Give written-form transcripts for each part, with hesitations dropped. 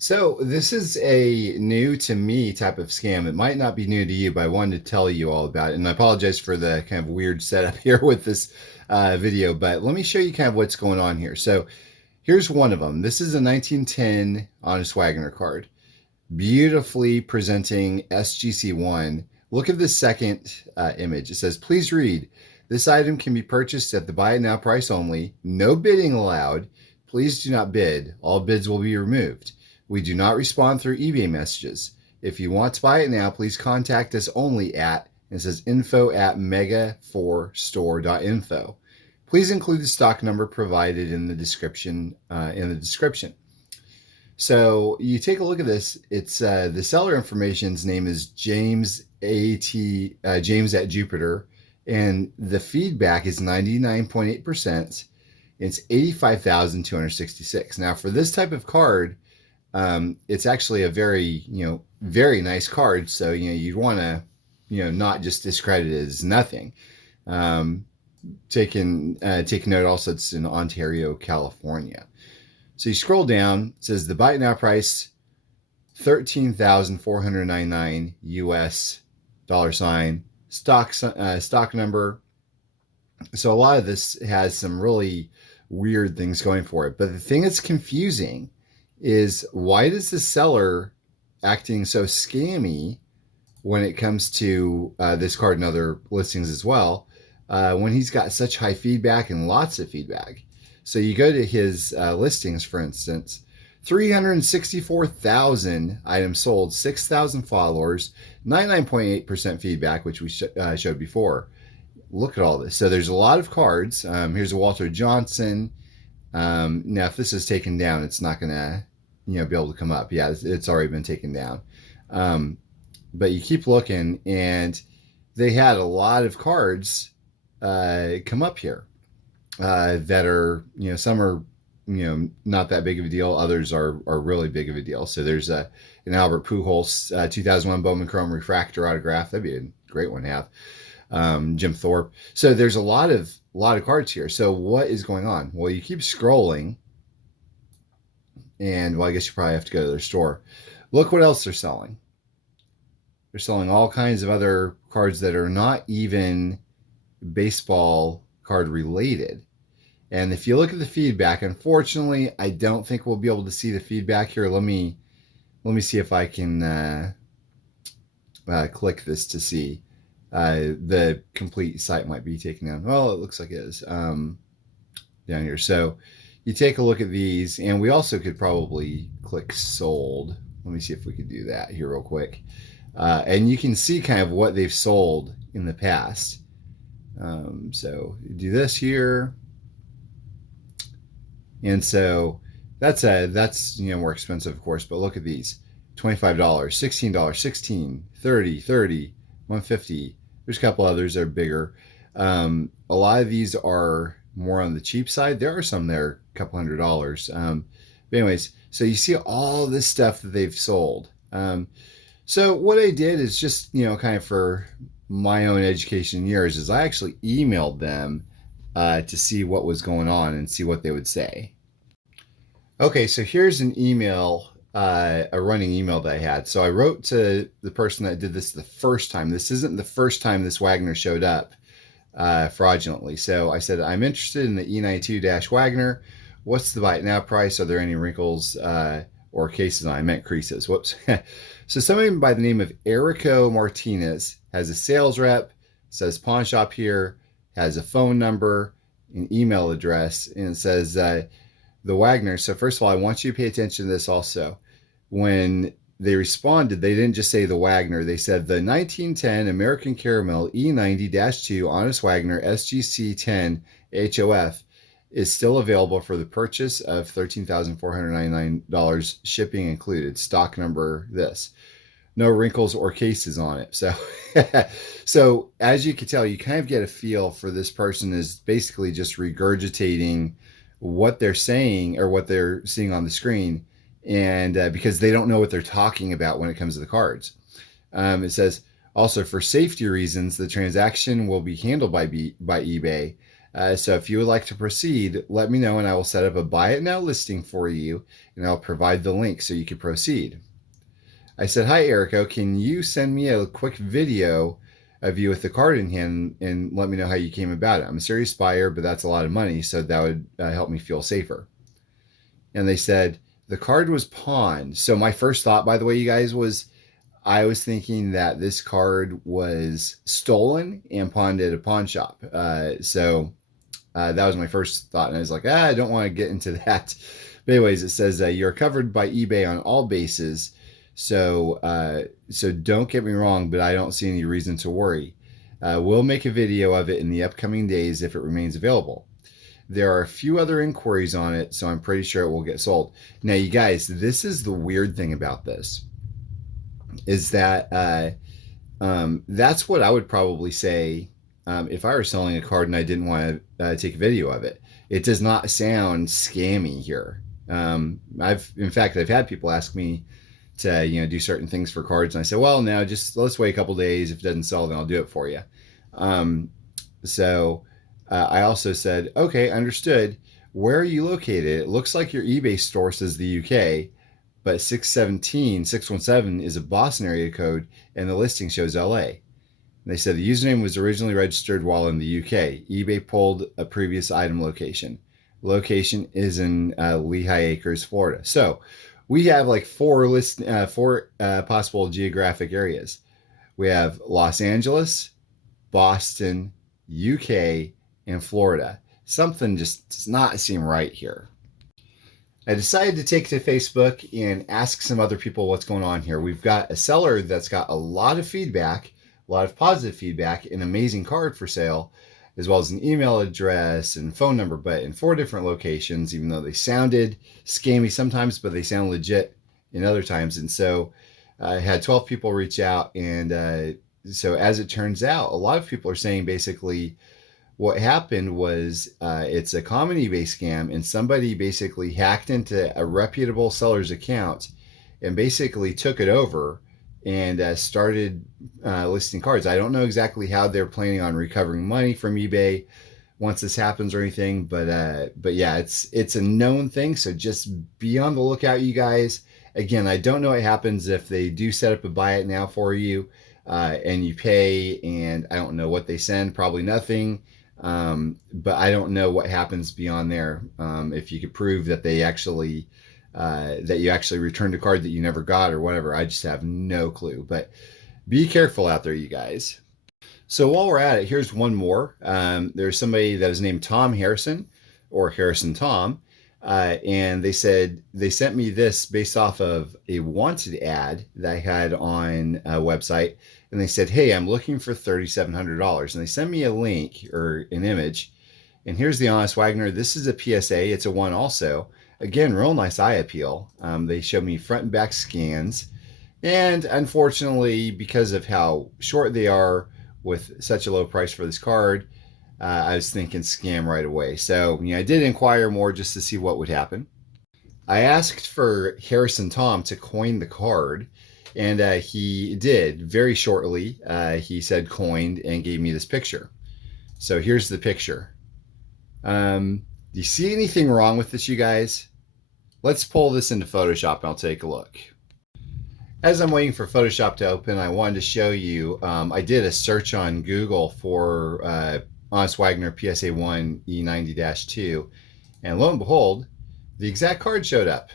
So this is a new to me type of scam. It might not be new to you, but I wanted to tell you all about it. And I apologize for the kind of weird setup here with this video, but let me show you kind of what's going on here. So here's one of them. This is a 1910 Honest Wagner card, beautifully presenting SGC1. Look at the second image. It says, please read. This item can be purchased at the buy it now price only. No bidding allowed. Please do not bid. All bids will be removed. We do not respond through eBay messages. If you want to buy it now, please contact us only at, and it says info@mega4store.info. Please include the stock number provided in the description. So you take a look at this. It's the seller information's name is James James at Jupiter, and the feedback is 99.8%. It's 85,266. Now for this type of card, it's actually a very very nice card. So you'd want to not just discredit it as nothing. Take note also it's in Ontario, California. So you scroll down, it says the buy it now price, $13,499 US $, stock number. So a lot of this has some really weird things going for it. But the thing that's confusing is, why does the seller acting so scammy when it comes to this card and other listings as well, when he's got such high feedback and lots of feedback? So you go to his listings, for instance, 364,000 items sold, 6,000 followers, 99.8% feedback, which we showed before. Look at all this. So there's a lot of cards. Here's a Walter Johnson. Now, if this is taken down, it's not going to be able to come up. Yeah, it's already been taken down. But you keep looking, and they had a lot of cards come up here. That are, some are, not that big of a deal. Others are really big of a deal. So there's an Albert Pujols 2001 Bowman Chrome Refractor autograph. That'd be a great one to have. Jim Thorpe. So there's a lot of cards here. So what is going on? Well, you keep scrolling, and I guess you probably have to go to their store. Look what else they're selling. They're selling all kinds of other cards that are not even baseball card related. And if you look at the feedback, unfortunately, I don't think we'll be able to see the feedback here. Let me see if I can click this to see. The complete site might be taken down. Well, it looks like it is down here. So you take a look at these, and we also could probably click sold. Let me see if we could do that here real quick. And you can see kind of what they've sold in the past. So do this here. And so that's more expensive, of course, but look at these. $25, $16, $16, $30, $30, $150. There's a couple others that are bigger. A lot of these are more on the cheap side. There are some that are a couple $100. But anyways, so you see all this stuff that they've sold. So what I did is just, kind of for my own education years, is I actually emailed them to see what was going on and see what they would say. Okay, so here's an email, a running email that I had. So I wrote to the person that did this the first time. This isn't the first time this Wagner showed up fraudulently. So I said, I'm interested in the E92-Wagner. What's the buy it now price? Are there any wrinkles or cases on? I meant creases. Whoops. So somebody by the name of Erico Martinez has a sales rep, says pawn shop here, has a phone number, an email address, and it says the Wagner. So first of all, I want you to pay attention to this also. When they responded, they didn't just say the Wagner. They said the 1910 American Caramel E90-2 Honest Wagner SGC10 HOF is still available for the purchase of $13,499, shipping included. Stock number this. No wrinkles or cases on it. So, so as you can tell, you kind of get a feel for this person is basically just regurgitating what they're saying or what they're seeing on the screen, and because they don't know what they're talking about when it comes to the cards. It says also, for safety reasons, the transaction will be handled by eBay. So if you would like to proceed, let me know and I will set up a buy it now listing for you and I'll provide the link so you can proceed. I said, hi, Erico, can you send me a quick video of you with the card in hand and let me know how you came about it? I'm a serious buyer, but that's a lot of money, so that would help me feel safer. And they said, the card was pawned. So my first thought, by the way, you guys, was I was thinking that this card was stolen and pawned at a pawn shop. That was my first thought. And I was like, I don't want to get into that. But anyways, it says you're covered by eBay on all bases. So don't get me wrong, but I don't see any reason to worry. We'll make a video of it in the upcoming days if it remains available. There are a few other inquiries on it, so I'm pretty sure it will get sold. Now, you guys, this is the weird thing about this, is that that's what I would probably say if I were selling a card and I didn't want to take a video of it. It does not sound scammy here. In fact, I've had people ask me to do certain things for cards, and I said, well, no, just let's wait a couple days. If it doesn't sell, then I'll do it for you. I also said, okay, understood. Where are you located? It looks like your eBay store says the UK, but 617 is a Boston area code, and the listing shows LA. They said the username was originally registered while in the UK. eBay pulled a previous item location. Location is in Lehigh Acres, Florida. So we have like four possible geographic areas. We have Los Angeles, Boston, UK, and Florida. Something just does not seem right here. I decided to take to Facebook and ask some other people what's going on here. We've got a seller that's got a lot of feedback, a lot of positive feedback, an amazing card for sale, as well as an email address and phone number, but in 4 different locations, even though they sounded scammy sometimes, but they sound legit in other times. And so I had 12 people reach out. And so as it turns out, a lot of people are saying basically what happened was it's a common eBay scam, and somebody basically hacked into a reputable seller's account and basically took it over and started listing cards. I don't know exactly how they're planning on recovering money from eBay once this happens or anything, but yeah, it's a known thing. So just be on the lookout, you guys. Again, I don't know what happens if they do set up a buy it now for you and you pay, and I don't know what they send, probably nothing. But I don't know what happens beyond there. If you could prove that they actually that you actually returned a card that you never got or whatever, I just have no clue. But be careful out there, you guys. So while we're at it, here's one more. There's somebody that was named Tom Harrison, or Harrison Tom, and they said they sent me this based off of a wanted ad that I had on a website. And they said, hey, I'm looking for $3,700. And they sent me a link or an image. And here's the Honest Wagner. This is a PSA. It's a 1 also. Again, real nice eye appeal. They showed me front and back scans. And unfortunately, because of how short they are with such a low price for this card, I was thinking scam right away. So I did inquire more just to see what would happen. I asked for Harrison Tom to coin the card. And he did very shortly. He said coined and gave me this picture. So here's the picture. Do you see anything wrong with this, you guys? Let's pull this into Photoshop and I'll take a look. As I'm waiting for Photoshop to open, I wanted to show you, I did a search on Google for Honest Wagner PSA 1 E90-2. And lo and behold, the exact card showed up.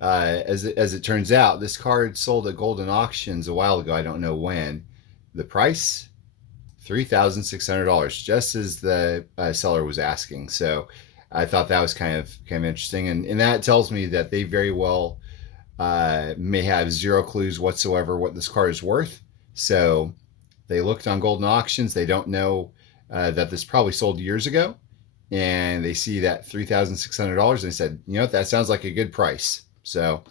As it turns out, this card sold at Golden Auctions a while ago. I don't know when. The price, $3,600, just as the seller was asking. So I thought that was kind of interesting, and that tells me that they very well may have zero clues whatsoever what this card is worth. So they looked on Golden Auctions. They don't know that this probably sold years ago, and they see that $3,600. And they said, that sounds like a good price. So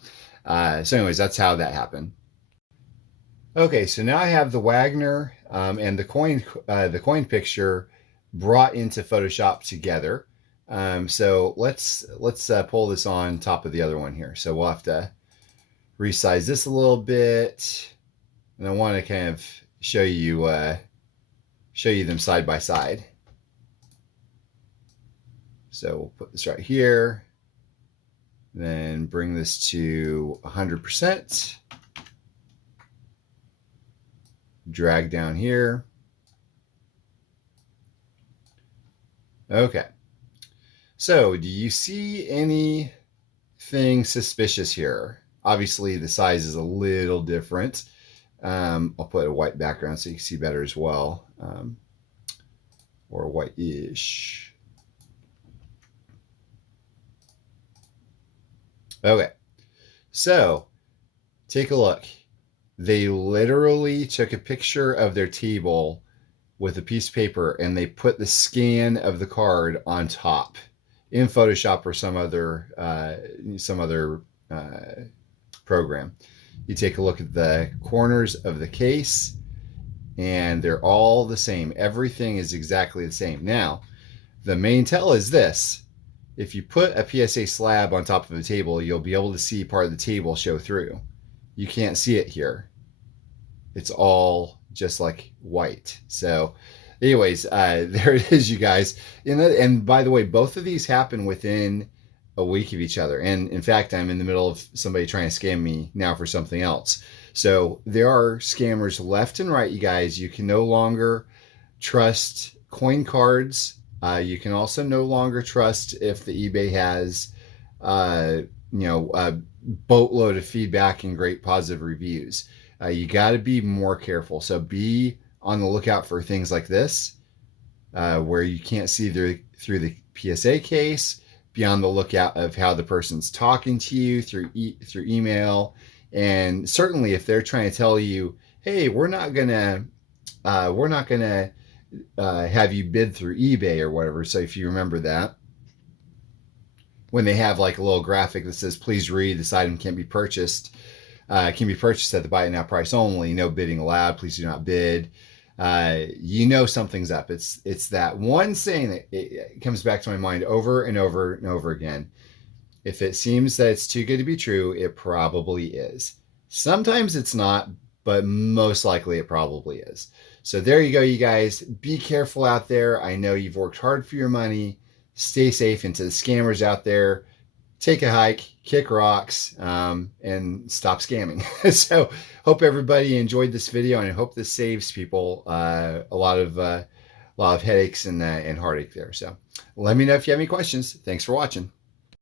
anyways, that's how that happened. Okay, so now I have the Wagner and the coin picture brought into Photoshop together. So let's pull this on top of the other one here. So we'll have to resize this a little bit, and I want to kind of show you them side by side. So we'll put this right here, then bring this to 100%, drag down here. Okay. So do you see anything suspicious here? Obviously the size is a little different. I'll put a white background so you can see better as well, or white-ish. Okay, so take a look. They literally took a picture of their table with a piece of paper and they put the scan of the card on top in Photoshop or some other program. You take a look at the corners of the case and they're all the same. Everything is exactly the same. Now, the main tell is this. If you put a PSA slab on top of a table, you'll be able to see part of the table show through. You can't see it here. It's all just like white. So anyways, there it is, you guys. And by the way, both of these happen within a week of each other. And in fact, I'm in the middle of somebody trying to scam me now for something else. So there are scammers left and right, you guys. You can no longer trust coin cards. You can also no longer trust if the eBay has, a boatload of feedback and great positive reviews. You got to be more careful. So be on the lookout for things like this, where you can't see through the PSA case. Be on the lookout of how the person's talking to you through email, and certainly if they're trying to tell you, "Hey, we're not gonna have you bid through eBay or whatever." So if you remember that, when they have like a little graphic that says, "Please read, this item can be purchased at the buy it now price only. No bidding allowed. Please do not bid." You know something's up. It's that one saying that it comes back to my mind over and over and over again. If it seems that it's too good to be true, it probably is. Sometimes it's not, but most likely it probably is. So there you go, you guys. Be careful out there. I know you've worked hard for your money. Stay safe. And to the scammers out there, take a hike, kick rocks, and stop scamming. So hope everybody enjoyed this video, and I hope this saves people a lot of headaches and heartache there. So let me know if you have any questions. Thanks for watching.